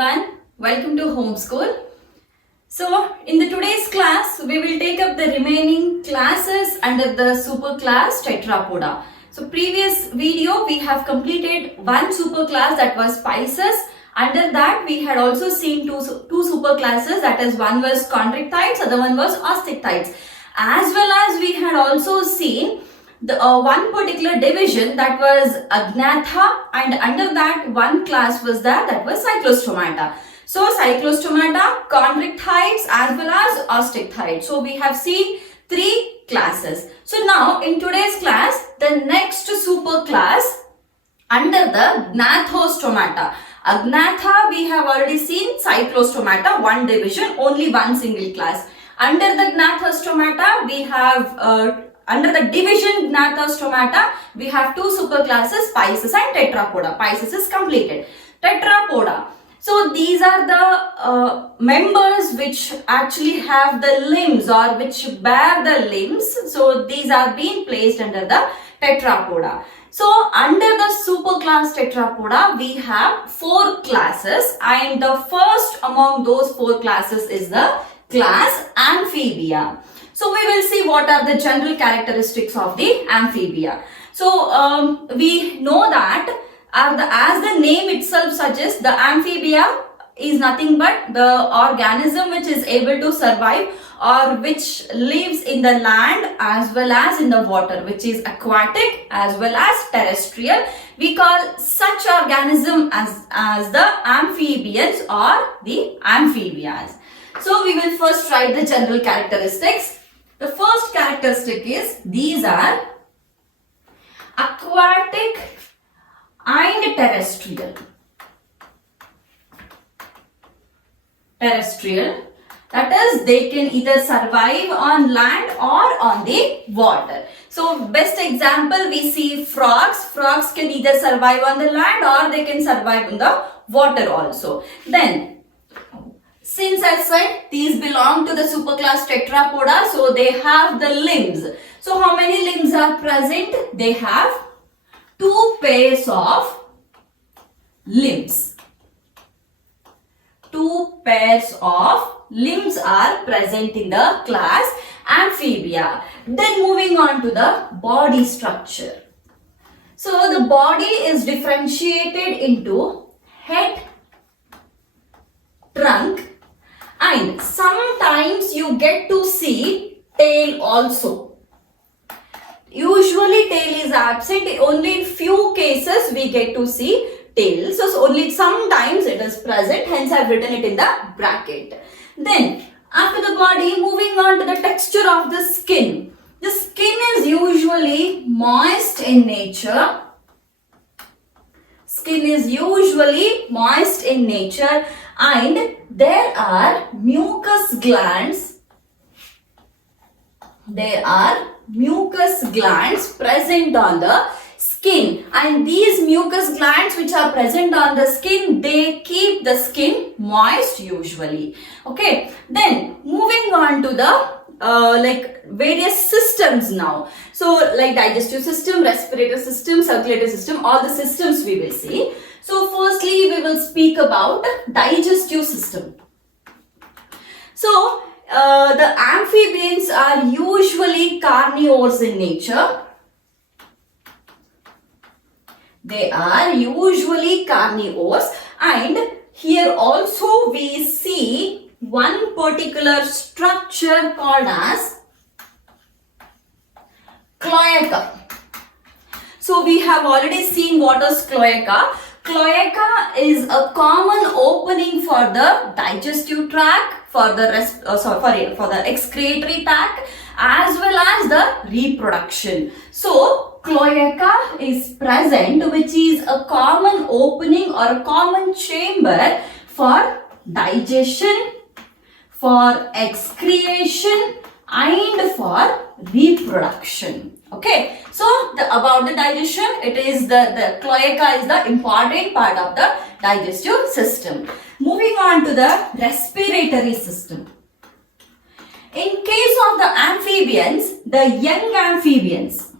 everyone, welcome to Homeschool. So in the today's class, we will take up the remaining classes under the superclass Tetrapoda. So previous video we have completed one superclass, that was Spices. Under that we had also seen two superclasses, that is one was Chondrichthyes, other one was Osteichthyes. As well as we had also seen the one particular division, that was Agnatha, and under that one class was that was Cyclostomata. So Cyclostomata, Chondrichthyes as well as Osteichthyes. So we have seen three classes. So now in today's class, the next super class under the Gnathostomata. Agnatha we have already seen, Cyclostomata one division, only one single class. Under the Gnathostomata we have under the division Gnathostomata, we have two superclasses, Pisces and Tetrapoda. Pisces is completed. Tetrapoda. So these are the members which actually have the limbs or which bear the limbs. So these are being placed under the Tetrapoda. So under the superclass Tetrapoda, we have four classes, and the first among those four classes is the class Amphibia. So we will see what are the general characteristics of the Amphibia. So we know that as the name itself suggests, the Amphibia is nothing but the organism which is able to survive or which lives in the land as well as in the water, which is aquatic as well as terrestrial. We call such organism as the amphibians or the amphibians. So we will first write the general characteristics. The first characteristic is these are aquatic and terrestrial. That is, they can either survive on land or on the water. So best example, we see frogs. Frogs can either survive on the land or they can survive in the water also. Then since I said these belong to the superclass Tetrapoda, so they have the limbs. So how many limbs are present? They have two pairs of limbs. Two pairs of limbs are present in the class Amphibia. Then moving on to the body structure. So the body is differentiated into head, trunk, and sometimes you get to see tail also. Usually tail is absent, only in few cases we get to see tail. So only sometimes it is present, hence I have written it in the bracket. Then after the body, moving on to the texture of the skin. The skin is usually moist in nature. Skin is usually moist in nature, and there are mucus glands. There are mucus glands present on the skin, and these mucus glands which are present on the skin, they keep the skin moist usually. Okay, then moving on to the various systems now. So like digestive system, respiratory system, circulatory system, all the systems we will see. So firstly we will speak about digestive system. So the amphibians are usually carnivores in nature. They are usually carnivores, and here also we see one particular structure called as cloaca. So we have already seen what is cloaca. Cloaca is a common opening for the digestive tract, for the for the excretory tract as well as the reproduction. So cloaca is present, which is a common opening or a common chamber for digestion, for excretion and for reproduction. Okay, so about the digestion, it is the cloaca is the important part of the digestive system. Moving on to the respiratory system. In case of the amphibians, the young amphibians,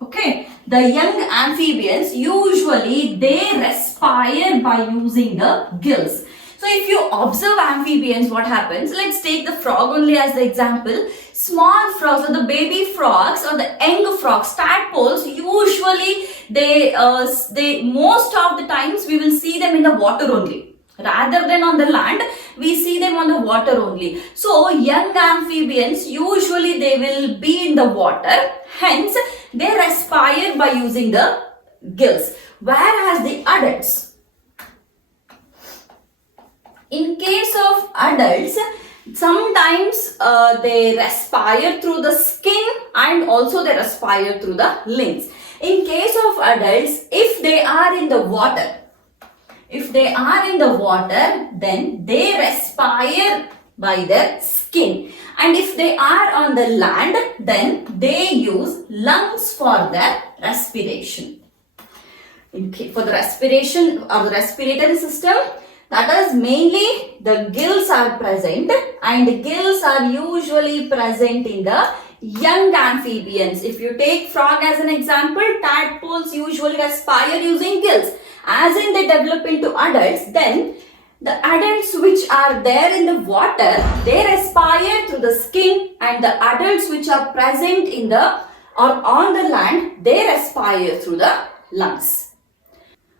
okay, the young amphibians usually they respire by using the gills. So if you observe amphibians, what happens? Let's take the frog only as the example. Small frogs or the baby frogs or the young frogs, tadpoles, usually they most of the times we will see them in the water only. Rather than on the land, we see them on the water only. So young amphibians, usually they will be in the water. Hence, they respire by using the gills. Whereas the adults, in case of adults, sometimes they respire through the skin and also they respire through the lungs. In case of adults, if they are in the water, then they respire by their skin. And if they are on the land, then they use lungs for their respiration. For the respiration or the respiratory system, that is mainly the gills are present, and gills are usually present in the young amphibians. If you take frog as an example, tadpoles usually respire using gills. As in they develop into adults, then the adults which are there in the water, they respire through the skin, and the adults which are present in the or on the land, they respire through the lungs.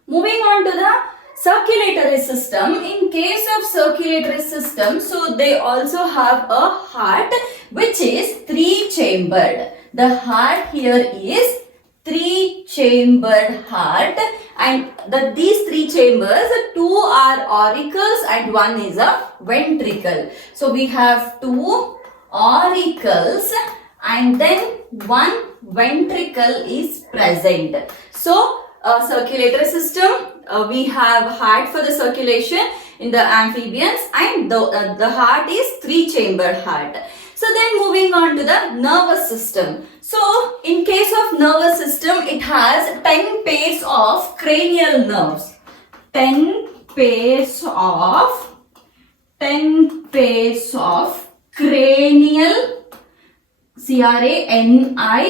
Moving on to the circulatory system. In case of circulatory system, so they also have a heart which is three-chambered. The heart here is three-chambered heart, and these three chambers, two are auricles and one is a ventricle. So we have two auricles and then one ventricle is present. So circulatory system, we have heart for the circulation in the amphibians, and the heart is three-chambered heart. So then moving on to the nervous system. So in case of nervous system, it has 10 pairs of cranial nerves. 10 pairs of cranial, cranial,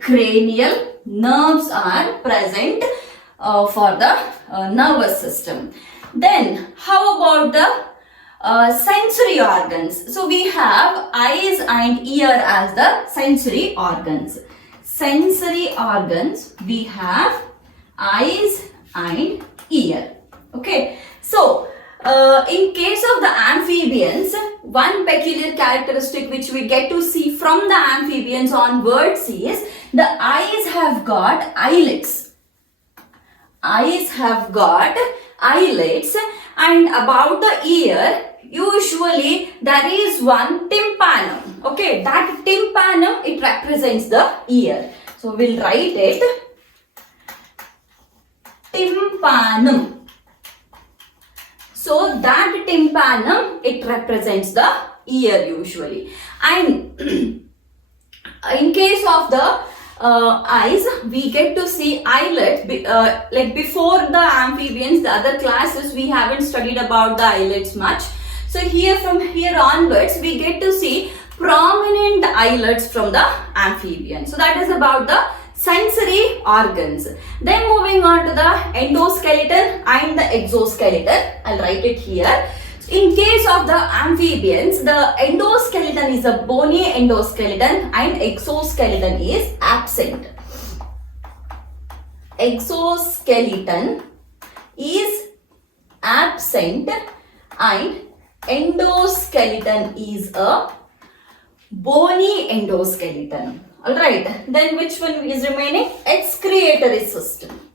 cranial nerves are present for the nervous system. Then how about the sensory organs? So we have eyes and ear as the sensory organs. Sensory organs, we have eyes and ear. Okay. So in case of the amphibians, one peculiar characteristic which we get to see from the amphibians onwards is the eyes have got eyelids. Eyes have got eyelids, and about the ear, usually there is one tympanum. Okay, that tympanum, it represents the ear. So we'll write it tympanum. So that tympanum, it represents the ear usually. And in case of the eyes, we get to see eyelids. Like before the amphibians, the other classes, we haven't studied about the eyelids much. So here, from here onwards, we get to see prominent eyelids from the amphibian. So that is about the sensory organs. Then moving on to the endoskeleton and the exoskeleton. I'll write it here. In case of the amphibians, the endoskeleton is a bony endoskeleton and exoskeleton is absent. Exoskeleton is absent and endoskeleton is a bony endoskeleton. Alright, then which one is remaining? Excretory system.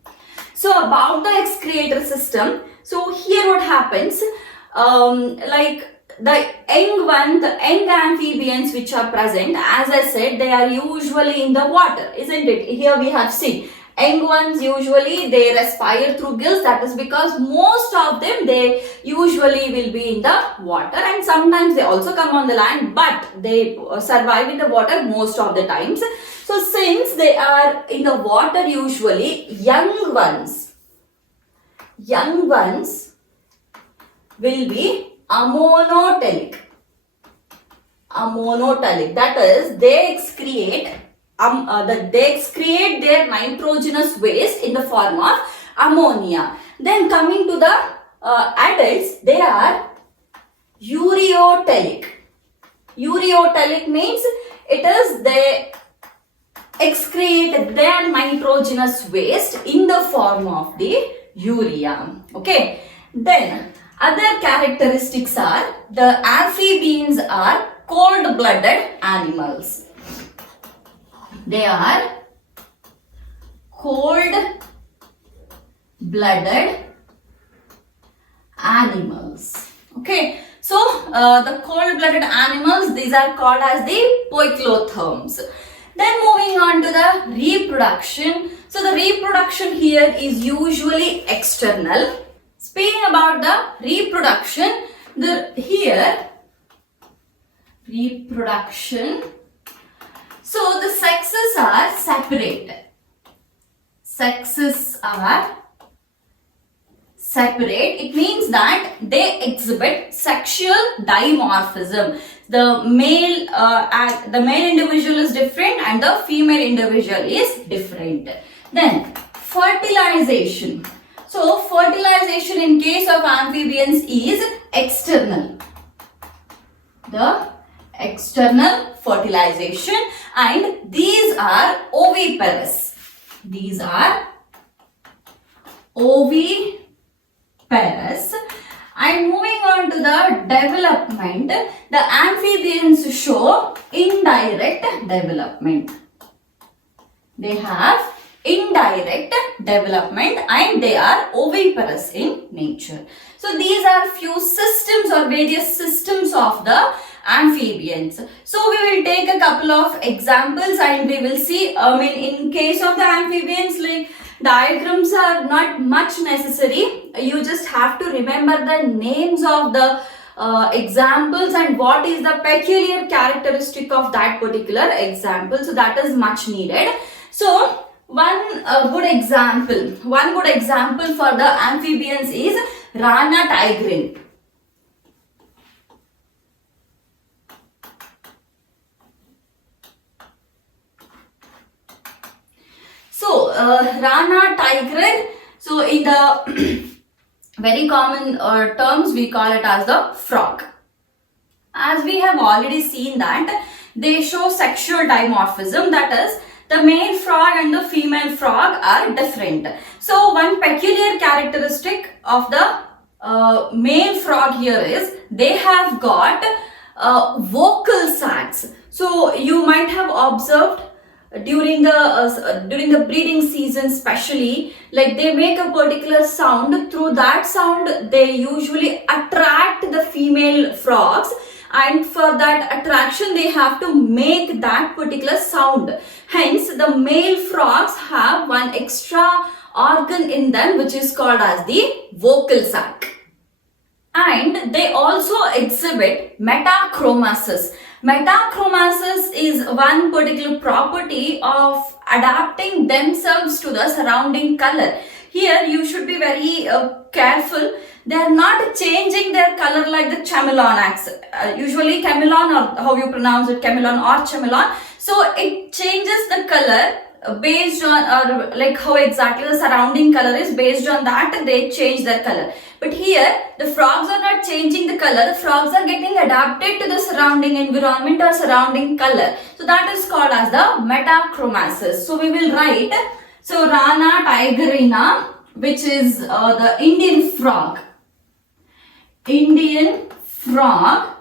So about the excretory system, so here what happens, like the young amphibians which are present, as I said, they are usually in the water, isn't it? Here we have seen young ones, usually they respire through gills. That is because most of them, they usually will be in the water, and sometimes they also come on the land, but they survive in the water most of the times. So since they are in the water, usually young ones will be amonotelic. That is, they excrete their nitrogenous waste in the form of ammonia. Then coming to the adults, they are ureotelic. Ureotelic means it is they excrete their nitrogenous waste in the form of the urea. Okay. Then other characteristics are the amphibians are cold-blooded animals. They are cold-blooded animals. Okay. So the cold-blooded animals, these are called as the poikilotherms. Then moving on to the reproduction. So the reproduction here is usually external. Speaking about the reproduction, reproduction. So the sexes are separate. Sexes are separate. It means that they exhibit sexual dimorphism. The male individual is different and the female individual is different. Then fertilization. So fertilization in case of amphibians is external. The external fertilization, and these are oviparous. These are oviparous. And moving on to the development, the amphibians show indirect development. They have indirect development and they are oviparous in nature. So these are few systems or various systems of the amphibians. So we will take a couple of examples and we will see, in case of the amphibians, like diagrams are not much necessary. You just have to remember the names of the examples and what is the peculiar characteristic of that particular example. So that is much needed. So one good example for the amphibians is Rana tigrin. So Rana tigrin, so in the very common terms we call it as the frog. As we have already seen that they show sexual dimorphism, that is the male frog and the female frog are different. So one peculiar characteristic of the male frog here is they have got vocal sacs. So you might have observed during the breeding season especially, like they make a particular sound. Through that sound they usually attract the female frogs, and for that attraction they have to make that particular sound. Hence the male frogs have one extra organ in them which is called as the vocal sac. And they also exhibit metachromasis. Metachromasis is one particular property of adapting themselves to the surrounding color. Here you should be very careful. They are not changing their color like the chameleon. Usually chameleon, or how you pronounce it, chameleon or chamelon. So it changes the color based on, or like how exactly the surrounding color is, based on that they change their color. But here the frogs are not changing the color, the frogs are getting adapted to the surrounding environment or surrounding color. So that is called as the metachromasis. So we will write, so Rana tigrina, which is the Indian frog. Indian frog.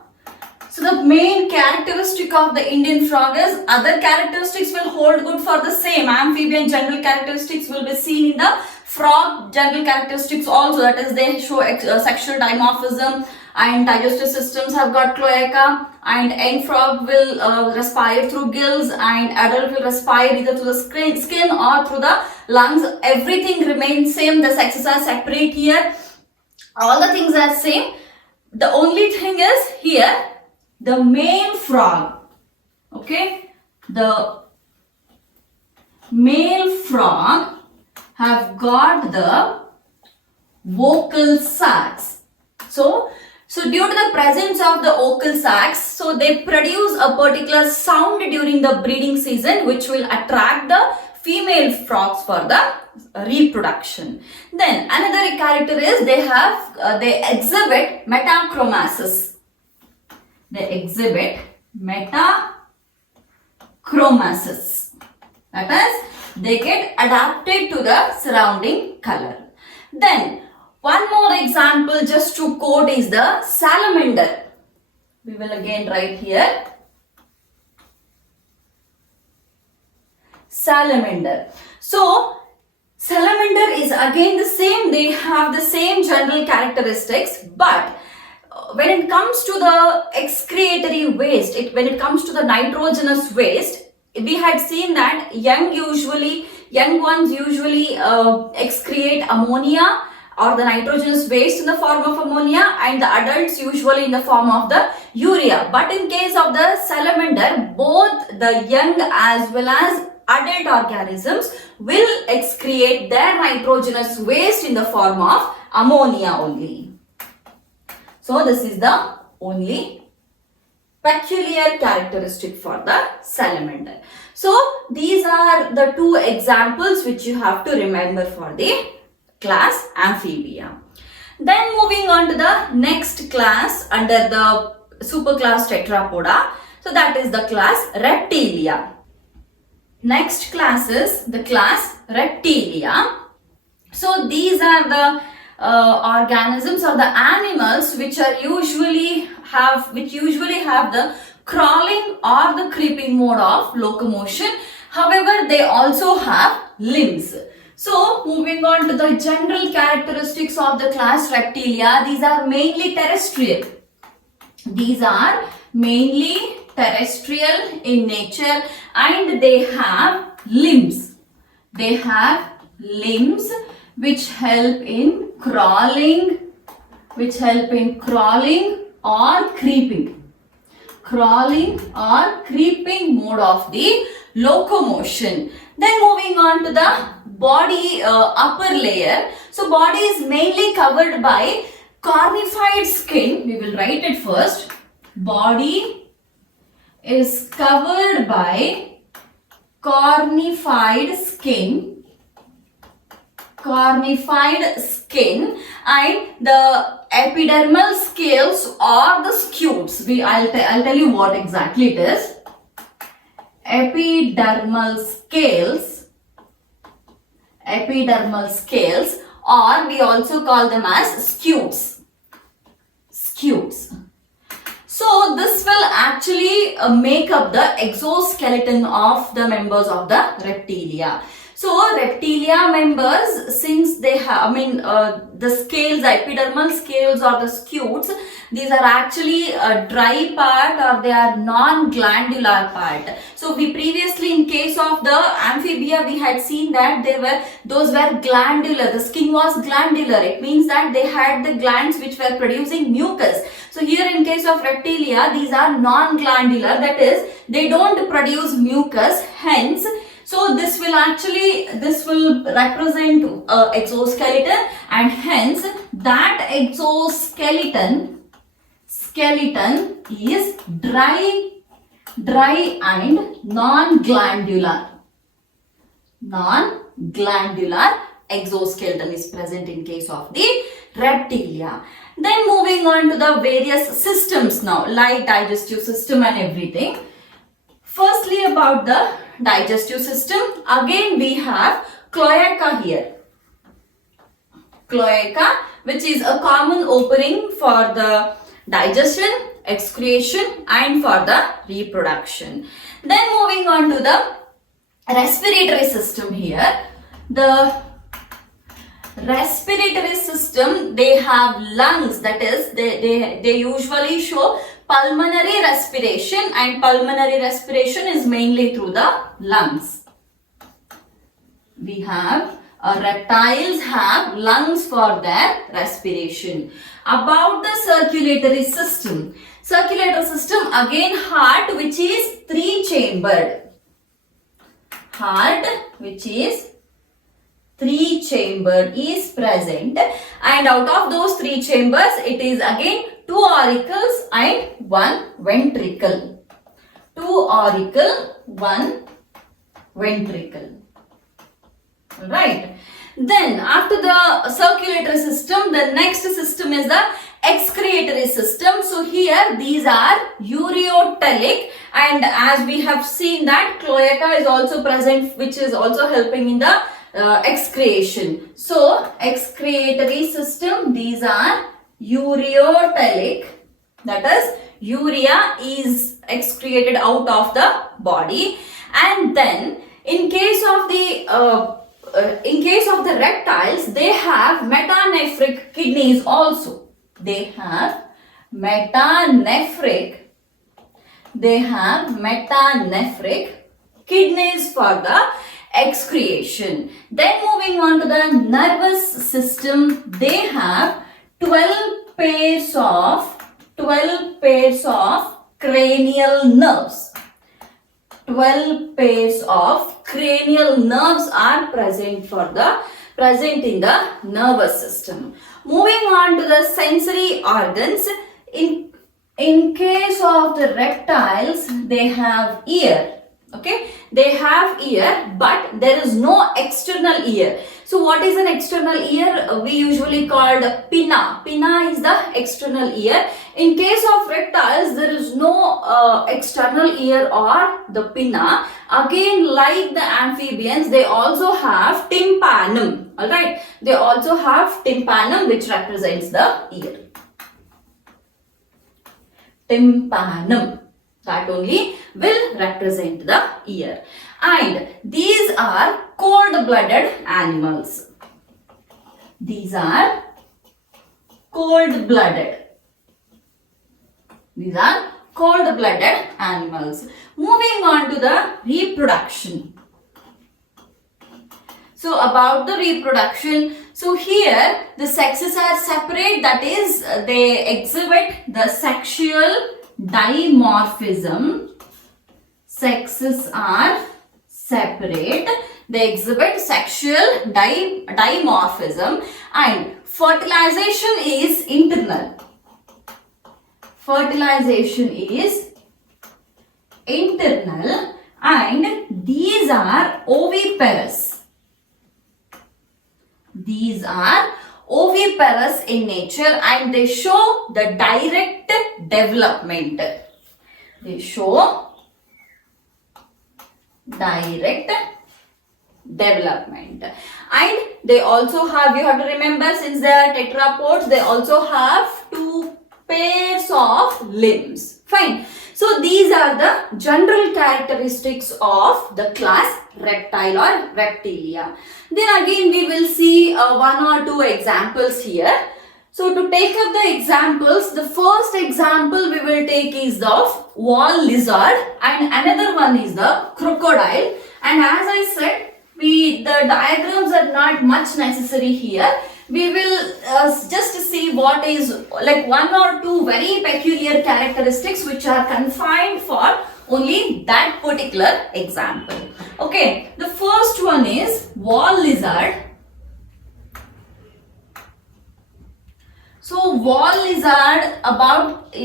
So the main characteristic of the Indian frog is, other characteristics will hold good for the same. Amphibian general characteristics will be seen in the frog general characteristics also, that is they show sexual dimorphism and digestive systems have got cloaca, and young frog will respire through gills and adult will respire either through the skin or through the lungs. Everything remains same, the sexes are separate here, all the things are same. The only thing is here the male frog, okay, the male frog have got the vocal sacs. So due to the presence of the vocal sacs, so they produce a particular sound during the breeding season which will attract the female frogs for the reproduction. Then another character is they exhibit metachromasis. They exhibit metachromasis. That is, they get adapted to the surrounding color. Then one more example just to quote is the salamander. We will again write here salamander. So salamander is again the same. They have the same general characteristics, but when it comes to the excretory waste, when it comes to the nitrogenous waste, we had seen that young ones usually excrete ammonia or the nitrogenous waste in the form of ammonia, and the adults usually in the form of the urea. But in case of the salamander, both the young as well as adult organisms will excrete their nitrogenous waste in the form of ammonia only. So this is the only peculiar characteristic for the salamander. So these are the two examples which you have to remember for the class Amphibia. Then moving on to the next class under the superclass Tetrapoda. So that is the class Reptilia. Next class is the class Reptilia. So these are the organisms or the animals which usually have the crawling or the creeping mode of locomotion. However, they also have limbs. So moving on to the general characteristics of the class Reptilia, these are mainly terrestrial. These are mainly terrestrial in nature and they have limbs. They have limbs which help in crawling or creeping. Crawling or creeping mode of the locomotion. Then moving on to the body upper layer. So body is mainly covered by cornified skin. We will write it first. Body is covered by cornified skin. And the epidermal scales or the scutes. I'll tell you what exactly it is. Epidermal scales, or we also call them as scutes. So this will actually make up the exoskeleton of the members of the Reptilia. So Reptilia members, since they have, the scales, the epidermal scales or the scutes, these are actually a dry part or they are non-glandular part. So we previously, in case of the Amphibia, we had seen that those were glandular. The skin was glandular. It means that they had the glands which were producing mucus. So here in case of Reptilia, these are non-glandular. That is, they don't produce mucus. Hence, so this will represent exoskeleton, and hence that exoskeleton is dry and non-glandular. Non-glandular exoskeleton is present in case of the Reptilia. Then moving on to the various systems now, like digestive system and everything. Firstly, about the digestive system, again we have cloaca here. Cloaca, which is a common opening for the digestion, excretion and for the reproduction. Then moving on to the respiratory system here. The respiratory system, they have lungs, that is they usually show pulmonary respiration, and pulmonary respiration is mainly through the lungs. We have reptiles have lungs for their respiration. About the circulatory system. Circulatory system, again heart, which is three-chambered. Heart, which is three-chambered, is present, and out of those three chambers, it is again 2 auricles and 1 ventricle. 2 auricle, 1 ventricle. Right. Then after the circulatory system, the next system is the excretory system. So here these are ureotelic, and as we have seen that cloaca is also present, which is also helping in the excretion. So excretory system, these are ureotelic, that is urea is excreted out of the body. And then in case of the reptiles, they have metanephric kidneys also. They have metanephric kidneys for the excretion. Then moving on to the nervous system, they have 12 pairs of cranial nerves. 12 pairs of cranial nerves are present in the nervous system. Moving on to the sensory organs, in case of the reptiles, they have ear. Okay, they have ear, but there is no external ear. So what is an external ear? We usually called pinna. Pinna is the external ear. In case of reptiles, there is no external ear or the pinna. Again, like the amphibians, they also have tympanum. Alright, they also have tympanum, which represents the ear. Tympanum, that only will represent the ear. And these are cold-blooded animals. These are cold-blooded. These are cold-blooded animals. Moving on to the reproduction. So about the reproduction, so here the sexes are separate, that is they exhibit the sexual dimorphism. Sexes are separate, they exhibit sexual dimorphism, and fertilization is internal. Fertilization is internal, and these are oviparous. These are oviparous in nature, and they show the direct development. They show direct development. And they also have, you have to remember, since they are tetrapods, they also have 2 pairs of limbs. Fine. So these are the general characteristics of the class Reptile or Reptilia. Then again we will see 1 or 2 examples here. So to take up the examples, the first example we will take is the wall lizard, and another one is the crocodile. And as I said, the diagrams are not much necessary here. We will just see what is like 1 or 2 very peculiar characteristics which are confined for only that particular example. Okay, the first one is wall lizard. So wall lizard,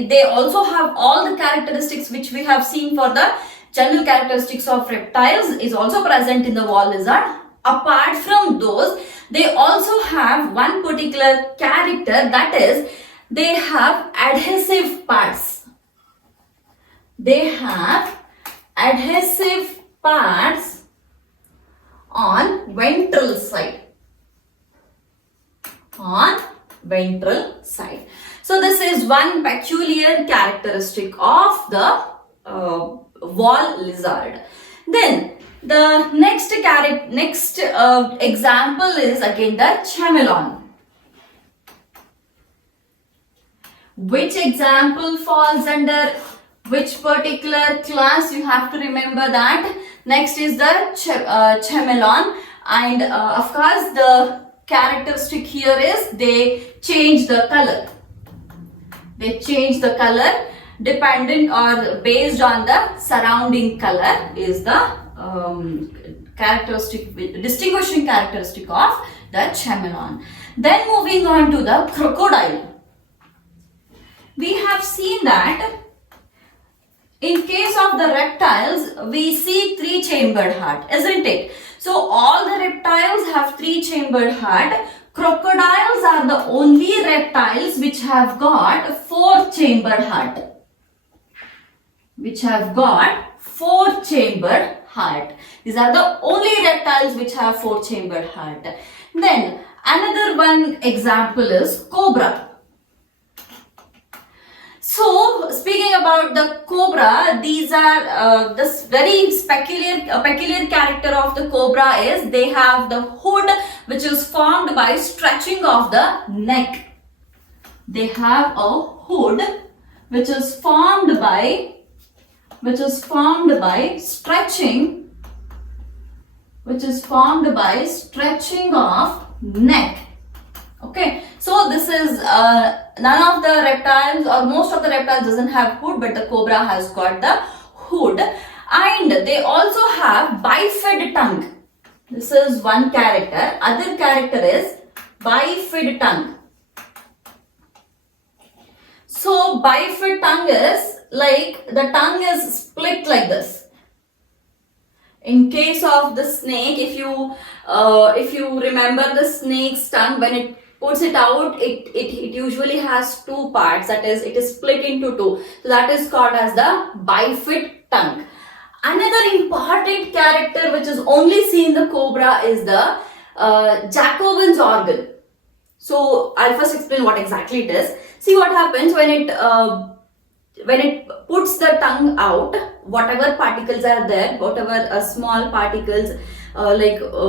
they also have all the characteristics which we have seen for the general characteristics of reptiles is also present in the wall lizard. Apart from those, they also have one particular character, that is they have adhesive parts. They have adhesive parts on ventral side. On ventral side. So this is one peculiar characteristic of the wall lizard. Then the next example is again the chameleon. Which example falls under which particular class? You have to remember that. Next is the chameleon, and of course the characteristic here is they change the color. They change the color dependent or based on the surrounding color is the distinguishing characteristic of the chameleon. Then moving on to the crocodile. We have seen that in case of the reptiles, we see 3-chambered heart, isn't it? So all the reptiles have 3-chambered heart. Crocodiles are the only reptiles which have got 4-chambered heart. Which have got 4-chambered heart. These are the only reptiles which have 4-chambered heart. Then another one example is cobra. So, speaking about the cobra, these are this very peculiar character of the cobra is they have the hood which is formed by stretching of the neck. They have a hood which is formed by stretching of neck. Okay, so this is none of the reptiles or most of the reptiles doesn't have hood, but the cobra has got the hood. And they also have bifid tongue. This is one character. Other character is bifid tongue. So bifid tongue is like the tongue is split like this. In case of the snake, if you remember the snake's tongue, when it puts it out, it usually has two parts, that is, it is split into two. So that is called as the bifid tongue. Another important character which is only seen in the cobra is the Jacobin's organ. So I'll first explain what exactly it is. See what happens when it puts the tongue out, whatever particles are there, whatever small particles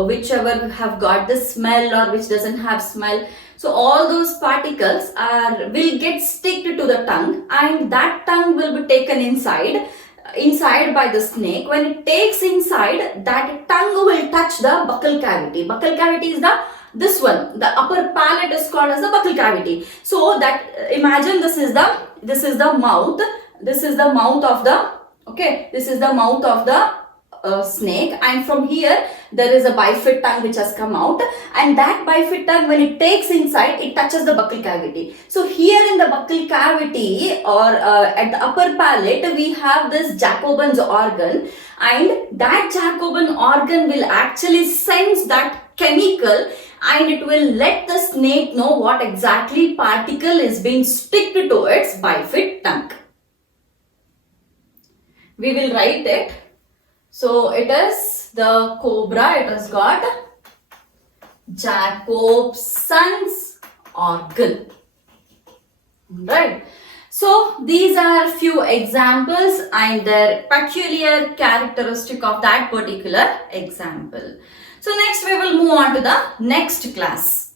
whichever have got the smell or which doesn't have smell. So all those particles will get stick to the tongue, and that tongue will be taken inside by the snake. When it takes inside, that tongue will touch the buccal cavity. Buccal cavity is this one. The upper palate is called as the buccal cavity. So that imagine this is the mouth. This is the mouth of the snake, and from here there is a bifid tongue which has come out, and that bifid tongue, when it takes inside, it touches the buccal cavity. So here in the buccal cavity or at the upper palate, we have this Jacobin's organ, and that Jacobin organ will actually sense that chemical, and it will let the snake know what exactly particle is being stick to its bifid tongue. We will write it. So it is the cobra, it has got Jacobson's organ. Right. So these are few examples and their peculiar characteristic of that particular example. So next we will move on to the next class.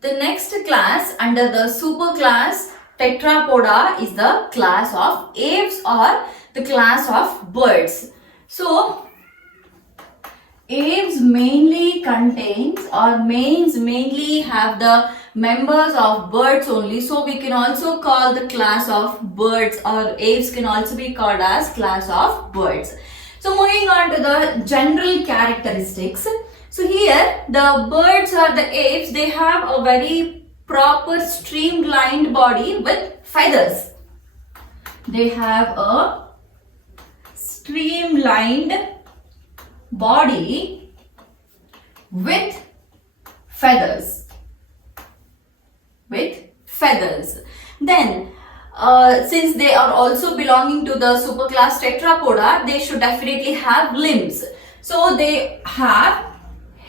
The next class under the superclass Tetrapoda is the class of Aves or the class of birds. So, Aves mainly contains or mainly have the members of birds only. So, we can also call the class of birds, or Aves can also be called as class of birds. So, moving on to the general characteristics. So, here the birds or the Aves, they have a very proper streamlined body with feathers. They have a streamlined body with feathers. Then since they are also belonging to the superclass Tetrapoda, they should definitely have limbs. So they have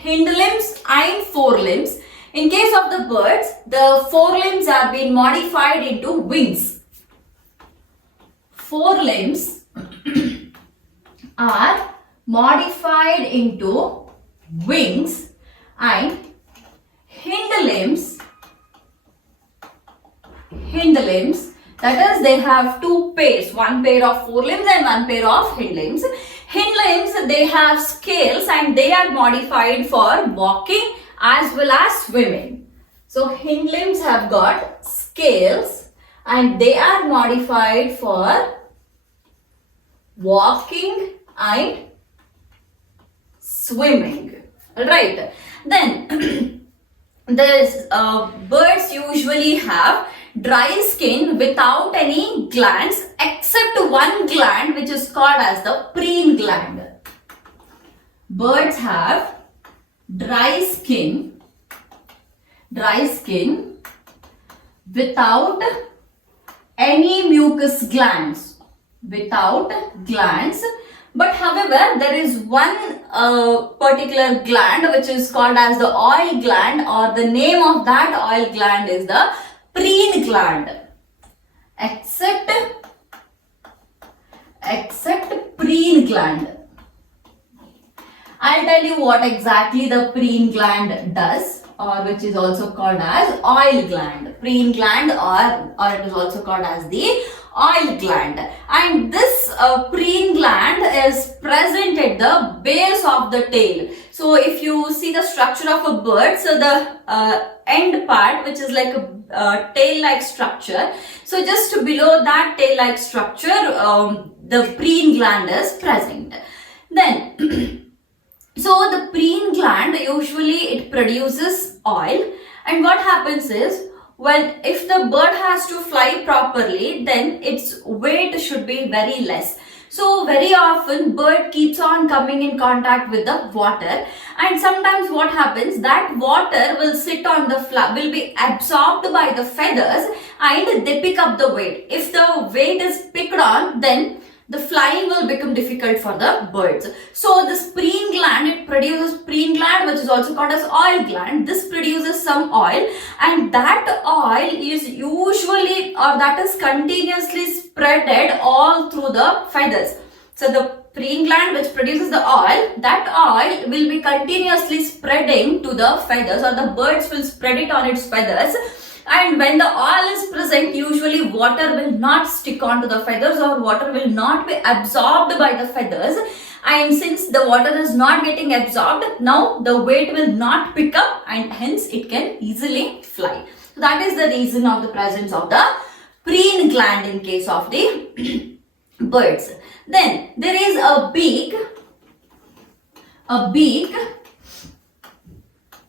hind limbs and forelimbs. In case of the birds, the forelimbs are being modified into wings. Forelimbs are modified into wings, and hind limbs, that is, they have two pairs, one pair of forelimbs and one pair of hind limbs. Hind limbs, they have scales and they are modified for walking as well as swimming. So hind limbs have got scales and they are modified for walking and swimming. Alright. Then birds usually have dry skin without any glands except one gland which is called as the preen gland. Birds have dry skin without any mucus glands, but however there is one particular gland which is called as the oil gland, or the name of that oil gland is the preen gland, except preen gland. I'll tell you what exactly the preen gland does, or which is also called as oil gland. Preen gland, or it is also called as the oil gland. And this preen gland is present at the base of the tail. So if you see the structure of a bird, so the end part, which is like a tail-like structure, so just below that tail-like structure, the preen gland is present. Then so the preen gland, usually it produces oil, and what happens is, if the bird has to fly properly, then its weight should be very less. So very often bird keeps on coming in contact with the water, and sometimes what happens, that water will sit on the will be absorbed by the feathers, and they pick up the weight. If the weight is picked on, then the flying will become difficult for the birds. So this preen gland, it produces preen gland, which is also called as oil gland. This produces some oil, and that oil is usually, or that is continuously spreaded all through the feathers. So the preen gland which produces the oil, that oil will be continuously spreading to the feathers, or the birds will spread it on its feathers. And when the oil is present, usually water will not stick onto the feathers, or water will not be absorbed by the feathers. And since the water is not getting absorbed, now the weight will not pick up, and hence it can easily fly. So that is the reason of the presence of the preen gland in case of the birds. Then there is a beak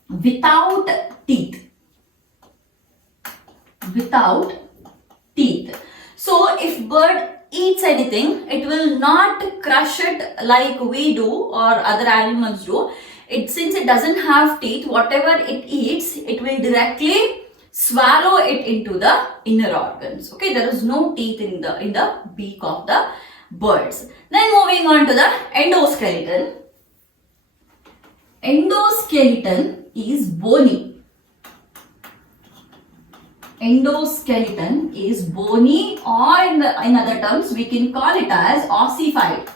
without teeth. So if bird eats anything, it will not crush it like we do or other animals do. Since it doesn't have teeth, whatever it eats, it will directly swallow it into the inner organs. Okay, there is no teeth in the beak of the birds. Then moving on to the endoskeleton. Endoskeleton is bony. Endoskeleton is bony, or in other terms we can call it as ossified.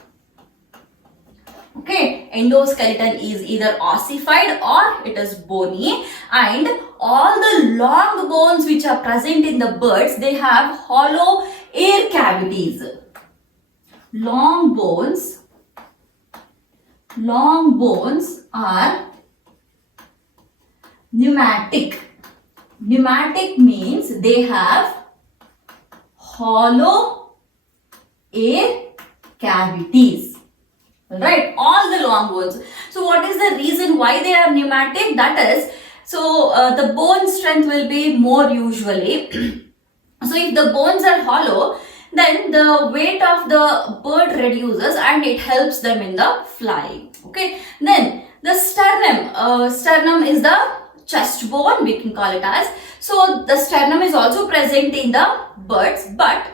Okay, endoskeleton is either ossified or it is bony, and all the long bones which are present in the birds, they have hollow air cavities. Long bones are pneumatic. Pneumatic means they have hollow air cavities. Right, all the long bones. So what is the reason why they are pneumatic? That is, so the bone strength will be more usually. So if the bones are hollow, then the weight of the bird reduces and it helps them in the flying. Okay, then the sternum. Sternum is the chest bone, we can call it as. So the sternum is also present in the birds, but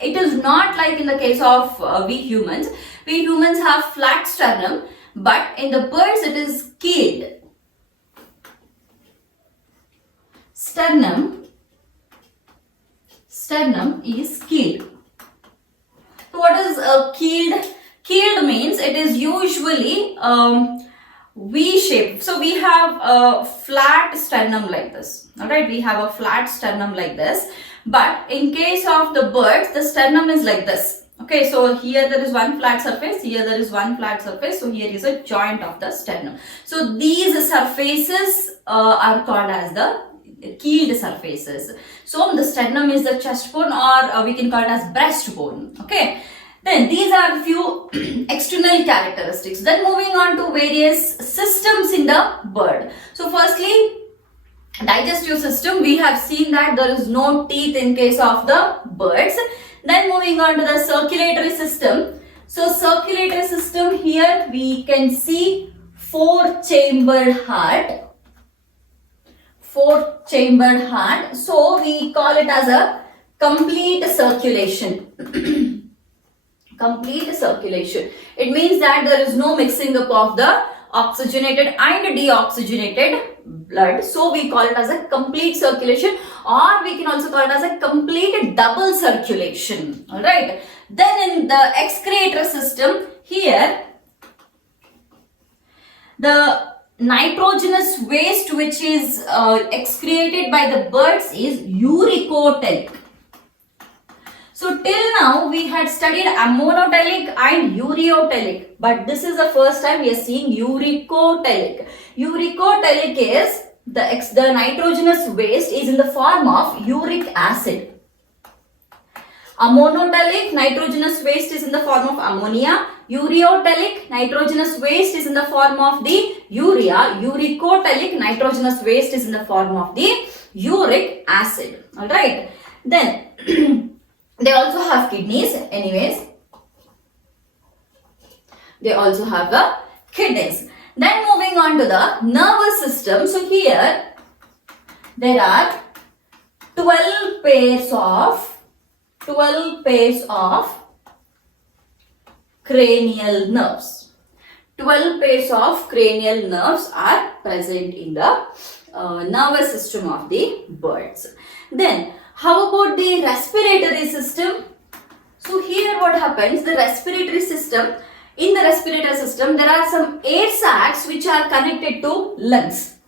it is not like in the case of we humans. We humans have flat sternum, but in the birds it is keeled. Sternum is keeled. So what is keeled? Keeled means it is usually V shape. So we have a flat sternum like this. Alright, we have a flat sternum like this. But in case of the birds, the sternum is like this. Okay, so here there is one flat surface, here there is one flat surface, so here is a joint of the sternum. So these surfaces are called as the keeled surfaces. So the sternum is the chest bone, or we can call it as breastbone. Okay. Then these are few external characteristics. Then moving on to various systems in the bird. So firstly, digestive system. We have seen that there is no teeth in case of the birds. Then moving on to the circulatory system. So circulatory system, here we can see four-chambered heart. Four-chambered heart. So we call it as a complete circulation. Complete circulation. It means that there is no mixing up of the oxygenated and deoxygenated blood. So we call it as a complete circulation, or we can also call it as a complete double circulation. Alright. Then in the excretory system, here the nitrogenous waste which is excreted by the birds is uricotelic. So till now we had studied ammonotelic and ureotelic, but this is the first time we are seeing uricotelic. Uricotelic is the nitrogenous waste is in the form of uric acid. Ammonotelic nitrogenous waste is in the form of ammonia. Ureotelic nitrogenous waste is in the form of the urea. Uricotelic nitrogenous waste is in the form of the uric acid. Alright. Then they also have kidneys anyways. They also have the kidneys. Then moving on to the nervous system. So here there are 12 pairs of cranial nerves. 12 pairs of cranial nerves are present in the nervous system of the birds. Then how about the respiratory system? So here what happens, the respiratory system, in the respiratory system there are some air sacs which are connected to lungs.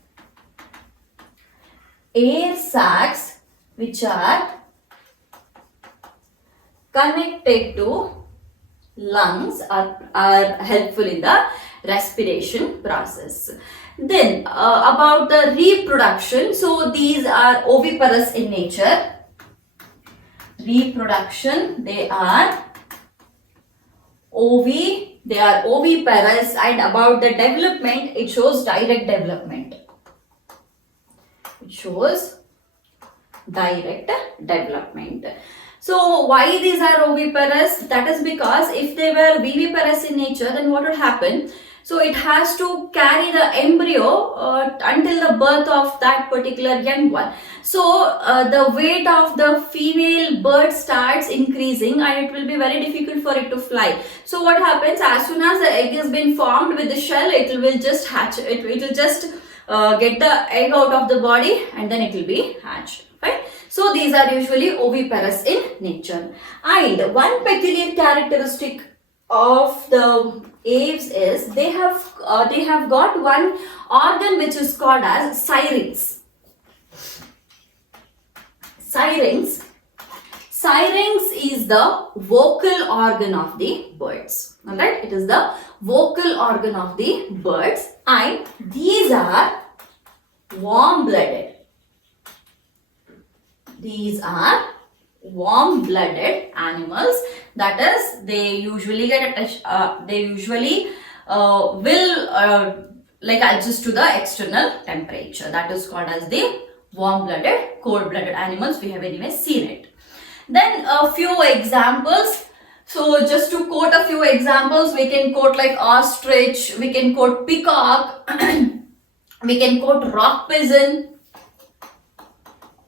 Air sacs which are connected to lungs are helpful in the respiration process. Then about the reproduction, so these are oviparous in nature. Reproduction, they are oviparous, and about the development, it shows direct development. It shows direct development. So why these are oviparous? That is because if they were viviparous in nature, then what would happen? So it has to carry the embryo until the birth of that particular young one. So the weight of the female bird starts increasing and it will be very difficult for it to fly. So what happens, as soon as the egg has been formed with the shell, it will just hatch. It will just get the egg out of the body and then it will be hatched. Right? So these are usually oviparous in nature. And one peculiar characteristic of the Aves is they have got one organ which is called as syrinx. Syrinx is the vocal organ of the birds. Alright, it is the vocal organ of the birds, and these are warm-blooded. These are warm-blooded animals. That is, they usually get will like adjust to the external temperature. That is called as the warm-blooded, cold-blooded animals. We have anyway seen it. Then a few examples. So just to quote a few examples, we can quote like ostrich, we can quote peacock, we can quote rock pigeon.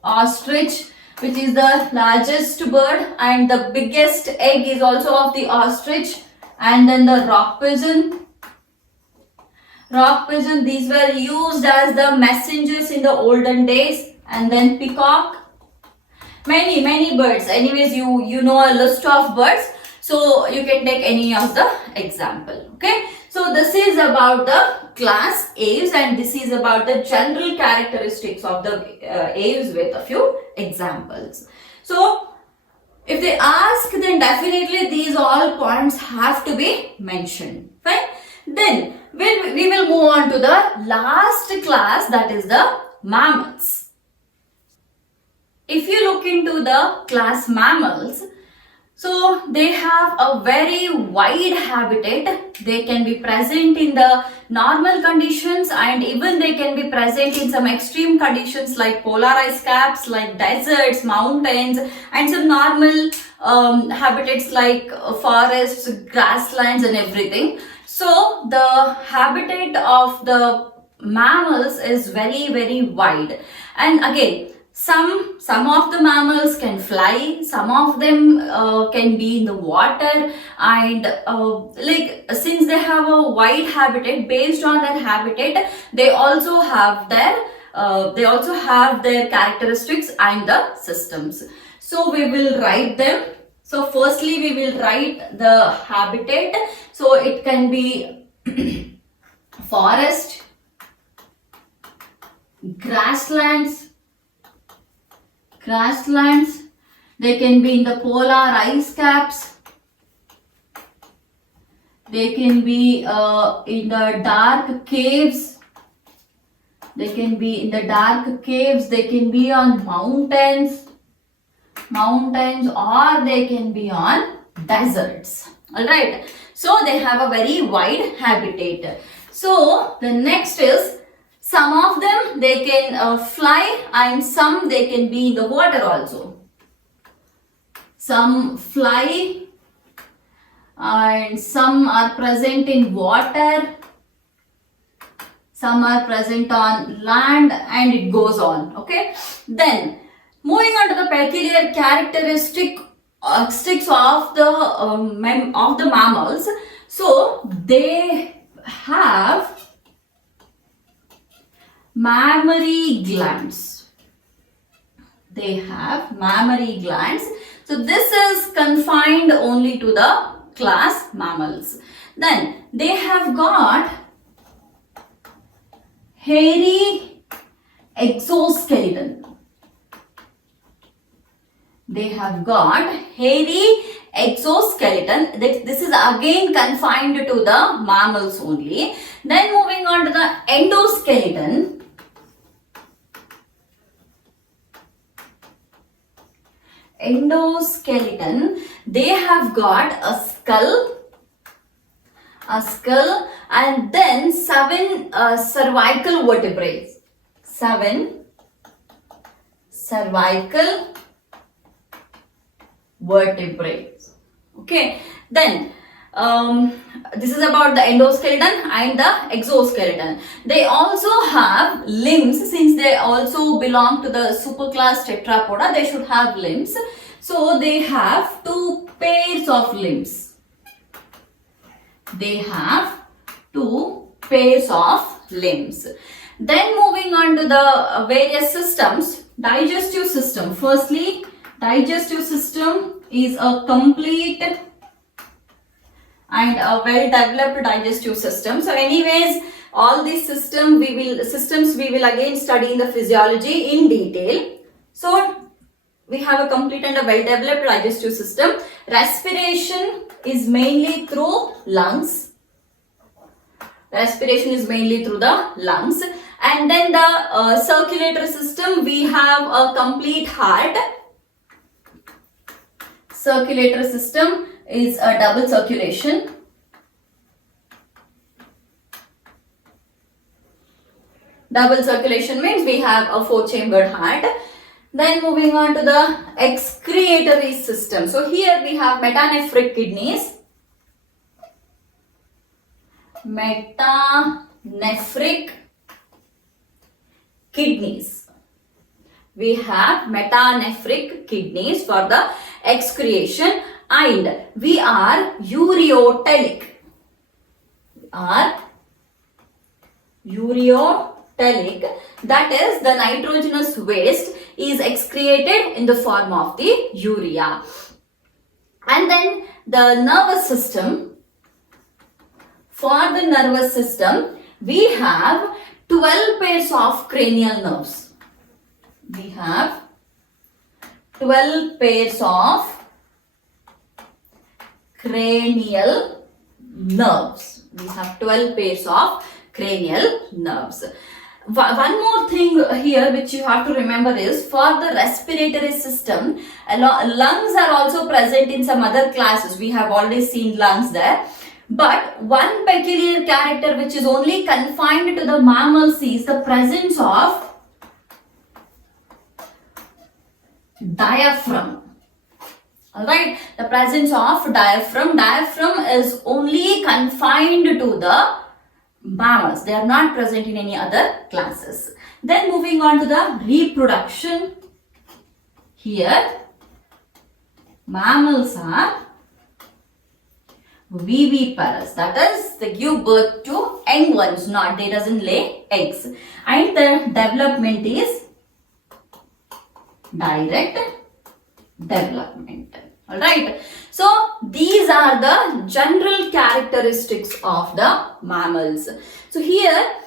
Ostrich, which is the largest bird and the biggest egg is also of the ostrich, and then the rock pigeon. Rock pigeon, these were used as the messengers in the olden days, and then peacock. Many birds. Anyways, you know a list of birds, so you can take any of the example. Okay, so this is about the class Aves, and this is about the general characteristics of the Aves with a few examples. So if they ask, then definitely these all points have to be mentioned. Fine. Then we will move on to the last class, that is the mammals. If you look into the class mammals, so they have a very wide habitat. They can be present in the normal conditions, and even they can be present in some extreme conditions like polar ice caps, like deserts, mountains, and some normal habitats like forests, grasslands and everything. So the habitat of the mammals is very wide, and again some of the mammals can fly, some of them can be in the water, and since they have a wide habitat, based on that habitat they also have their characteristics and the systems. So we will write them. So firstly we will write the habitat. So it can be forest, grasslands, they can be in the polar ice caps, they can be in the dark caves, they can be on mountains, or they can be on deserts. Alright, so they have a very wide habitat. So the next is, some of them they can fly, and some they can be in the water also. Some fly and some are present in water, some are present on land, and it goes on. Okay, then moving on to the peculiar characteristics of the mammals. So they have mammary glands. So this is confined only to the class mammals. Then they have got hairy exoskeleton. This is again confined to the mammals only. Then moving on to the endoskeleton. They have got a skull, and then 7 cervical vertebrae. 7 cervical vertebrae. Okay, then this is about the endoskeleton and the exoskeleton. They also have limbs. Since they also belong to the superclass Tetrapoda, they should have limbs. So they have 2 pairs of limbs. Then moving on to the various systems. Digestive system. Firstly, digestive system is a complete and a well-developed digestive system. So anyways, all these systems we will again study in the physiology in detail. So we have a complete and a well-developed digestive system. Respiration is mainly through lungs. And then the circulatory system, we have a complete heart. Circulatory system is a double circulation. Double circulation means we have a 4-chambered heart. Then moving on to the excretory system. So here we have metanephric kidneys. We have metanephric kidneys for the excretion, and we are ureotelic. That is, the nitrogenous waste is excreted in the form of the urea. And then the nervous system. For the nervous system, we have 12 pairs of cranial nerves. We have 12 pairs of cranial nerves. One more thing here which you have to remember is, for the respiratory system, lungs are also present in some other classes. We have already seen lungs there. But one peculiar character which is only confined to the mammals is the presence of diaphragm. Alright, the presence of diaphragm. Diaphragm is only confined to the mammals. They are not present in any other classes. Then moving on to the reproduction. Here, mammals are viviparous. That is, they give birth to young ones. Not, they doesn't lay eggs. And the development is direct development. Alright. So these are the general characteristics of the mammals. So here,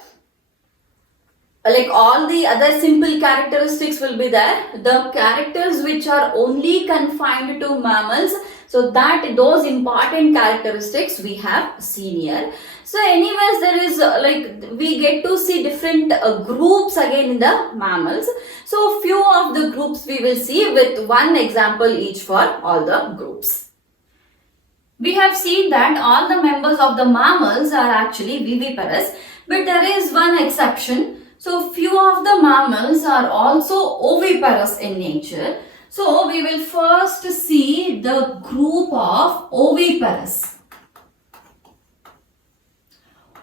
like all the other simple characteristics will be there. The characters which are only confined to mammals, so that those important characteristics we have seen here. So anyways, there is we get to see different groups again in the mammals. So few of the groups we will see with one example each for all the groups. We have seen that all the members of the mammals are actually viviparous, but there is one exception. So few of the mammals are also oviparous in nature. So we will first see the group of oviparous.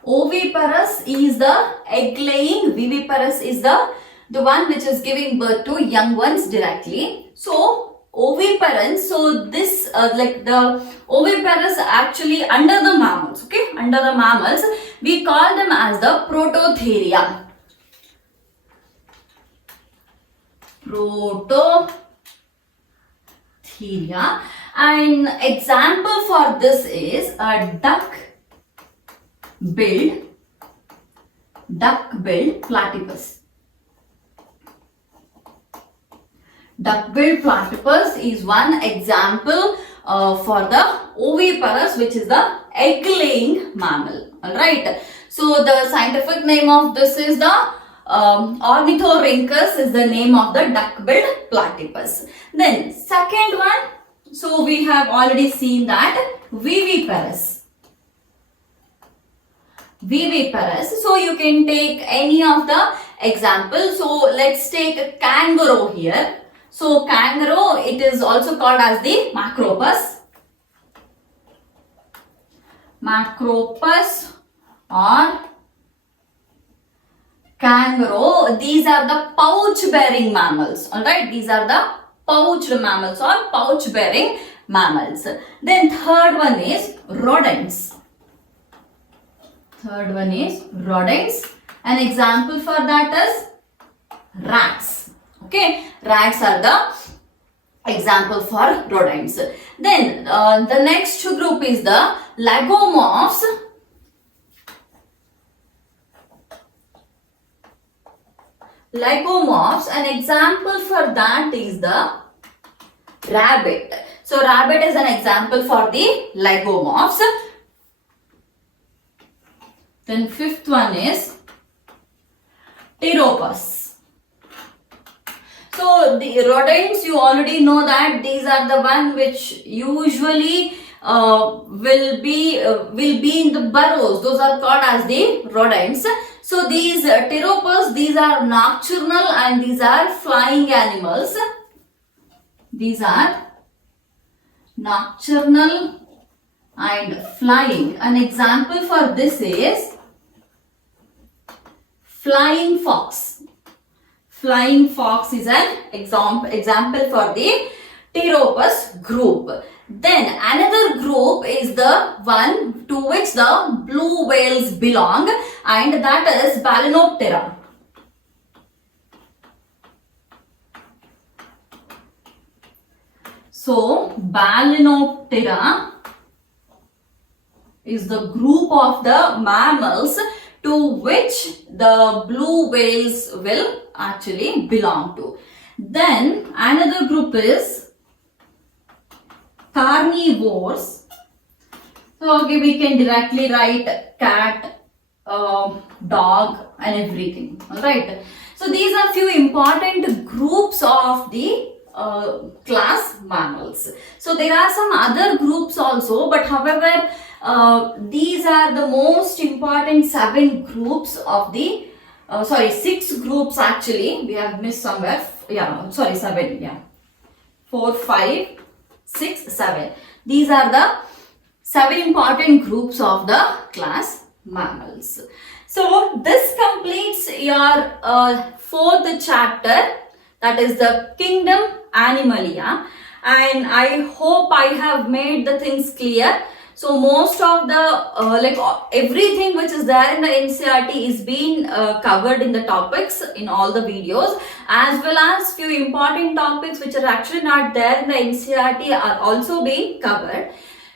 Oviparous is the egg laying, viviparous is the one which is giving birth to young ones directly. So oviparous, so this the oviparous actually under the mammals, okay, under the mammals we call them as the prototheria. Prototheria. An example for this is a duck-billed platypus. Duck-billed platypus is one example for the oviparous, which is the egg-laying mammal. Alright. So the scientific name of this is the Ornithorhynchus is the name of the duck-billed platypus. Then second one, so we have already seen that viviparous. Viviparous. So you can take any of the examples. So let's take a kangaroo here. So kangaroo, it is also called as the macropus. Macropus or kangaroo. These are the pouch bearing mammals. Alright, these are the pouched mammals or pouch bearing mammals. Then third one is rodents. Third one is rodents. An example for that is rats. Okay, rats are the example for rodents. Then the next group is the lagomorphs. Lagomorphs, an example for that is the rabbit. So rabbit is an example for the lagomorphs. Then fifth one is pteropus. So the rodents, you already know that these are the one which usually will be in the burrows. Those are called as the rodents. So these pteropus, these are nocturnal and these are flying animals. These are nocturnal and flying. An example for this is flying fox. Flying fox is an example for the pteropus group. Then another group is the one to which the blue whales belong, and that is Balænoptera. So Balænoptera is the group of the mammals to which the blue whales will actually belong to. Then another group is carnivores. So okay, we can directly write cat, dog and everything. Alright. So these are few important groups of the class mammals. So there are some other groups also, but however these are the most important 7 groups of the 6 groups actually. We have missed somewhere. Yeah, sorry, 7. Yeah, 4, 5, 6, 7. These are the 7 important groups of the class mammals. So this completes your 4th chapter, that is the kingdom Animalia, and I hope I have made the things clear. So most of the everything which is there in the NCERT is being covered in the topics in all the videos, as well as few important topics which are actually not there in the NCERT are also being covered.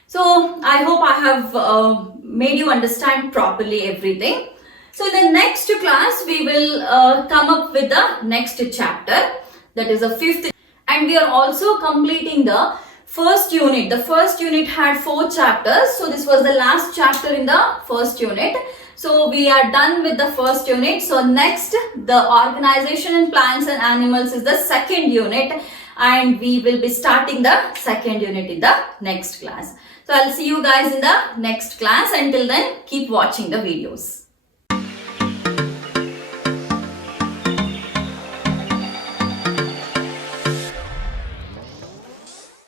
So I hope I have made you understand properly everything. So in the next class we will come up with the next chapter, that is the 5th, and we are also completing the first unit. The first unit had 4 chapters, so this was the last chapter in the first unit. So we are done with the first unit. So next, the organization in plants and animals is the 2nd unit, and we will be starting the 2nd unit in the next class. So I'll see you guys in the next class. Until then, keep watching the videos.